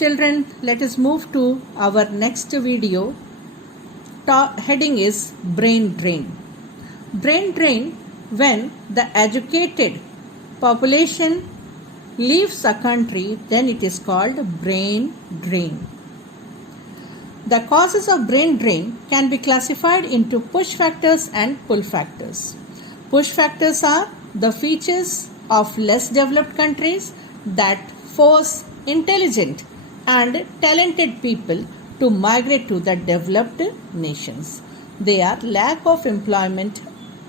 Children, let us move to our next video. Heading is brain drain. Brain drain when the educated population leaves a country, then it is called brain drain. The causes of brain drain can be classified into push factors and pull factors. Push factors are the features of less developed countries that force intelligent and talented people to migrate to the developed nations. They are lack of employment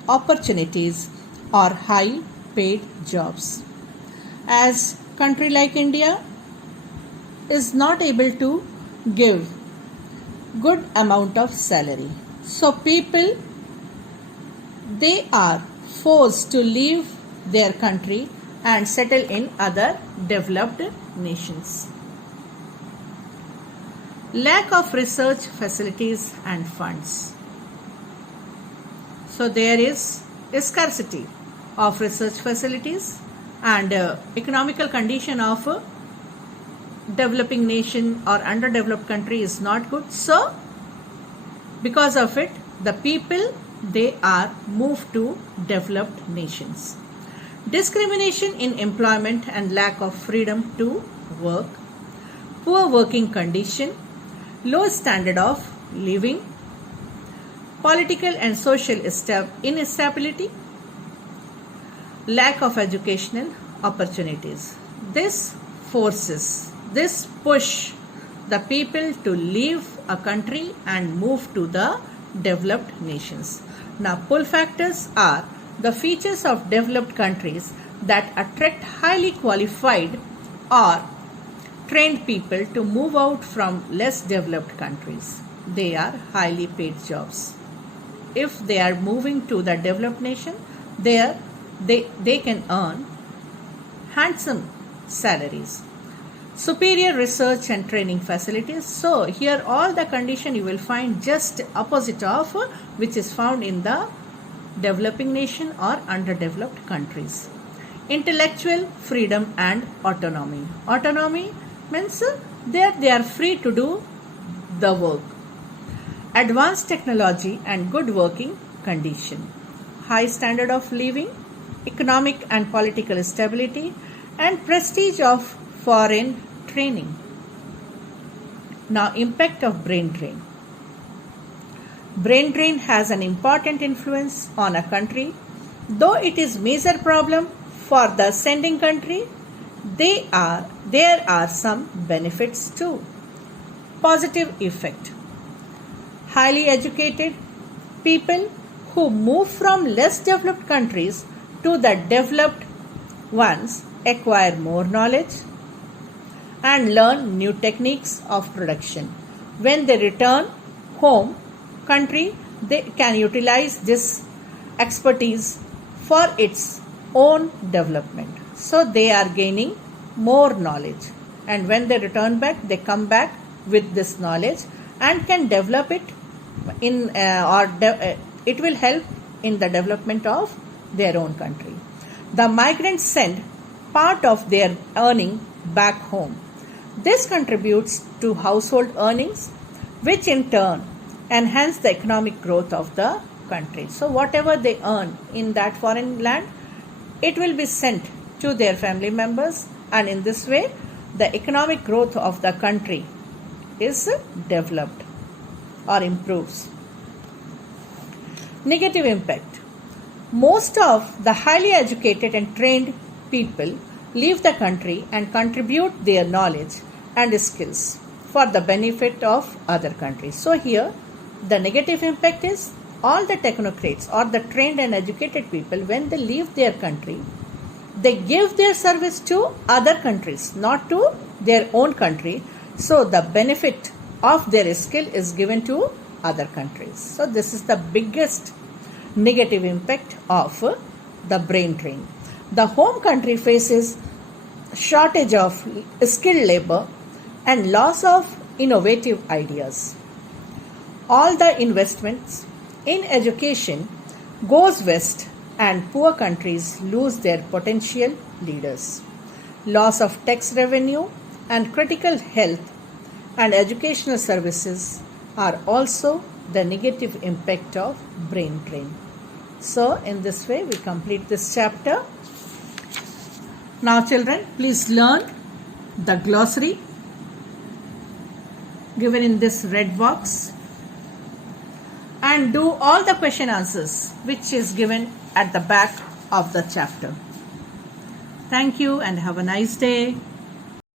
opportunities or high paid jobs. As country like India is not able to give good amount of salary, so people, they are forced to leave their country and settle in other developed nations. Lack of research facilities and funds. So there is a scarcity of research facilities and economical condition of developing nation or underdeveloped country is not good. So because of it, the people, they are moved to developed nations. Discrimination in employment and lack of freedom to work. Poor working condition. Low standard of living. Political and social instability. Lack of educational opportunities. This push the people to leave a country and move to the developed nations. Now, pull factors are the features of developed countries that attract highly qualified or trained people to move out from less developed countries. They are highly paid jobs. If they are moving to the developed nation, they can earn handsome salaries. Superior research and training facilities. So here all the condition you will find just opposite of which is found in the developing nation or underdeveloped countries. Intellectual freedom and autonomy. Autonomy means they are free to do the work. Advanced technology and good working condition. High standard of living, economic and political stability, and prestige of foreign training. Now, impact of brain drain. Brain drain has an important influence on a country. Though it is major problem for the sending country, there are some benefits too. Positive effect. Highly educated people who move from less developed countries to the developed ones acquire more knowledge and learn new techniques of production. When they return home country, they can utilize this expertise for its own development. So they are gaining more knowledge, and when they return back, they come back with this knowledge and can develop it it will help in the development of their own country. The migrants send part of their earning back home. This contributes to household earnings, which in turn enhance the economic growth of the country. So whatever they earn in that foreign land, it will be sent to their family members, and in this way the economic growth of the country is developed or improves. Negative impact. Most of the highly educated and trained people leave the country and contribute their knowledge and skills for the benefit of other countries. So here the negative impact is all the technocrats or the trained and educated people, when they leave their country, they give their service to other countries, not to their own country. So the benefit of their skill is given to other countries. So this is the biggest negative impact of the brain drain. The home country faces shortage of skilled labor and loss of innovative ideas. All the investments in education goes west and poor countries lose their potential leaders. Loss of tax revenue and critical health and educational services are also the negative impact of brain drain. So, in this way, we complete this chapter. Now, children, please learn the glossary given in this red box and do all the question answers which is given at the back of the chapter. Thank you and have a nice day.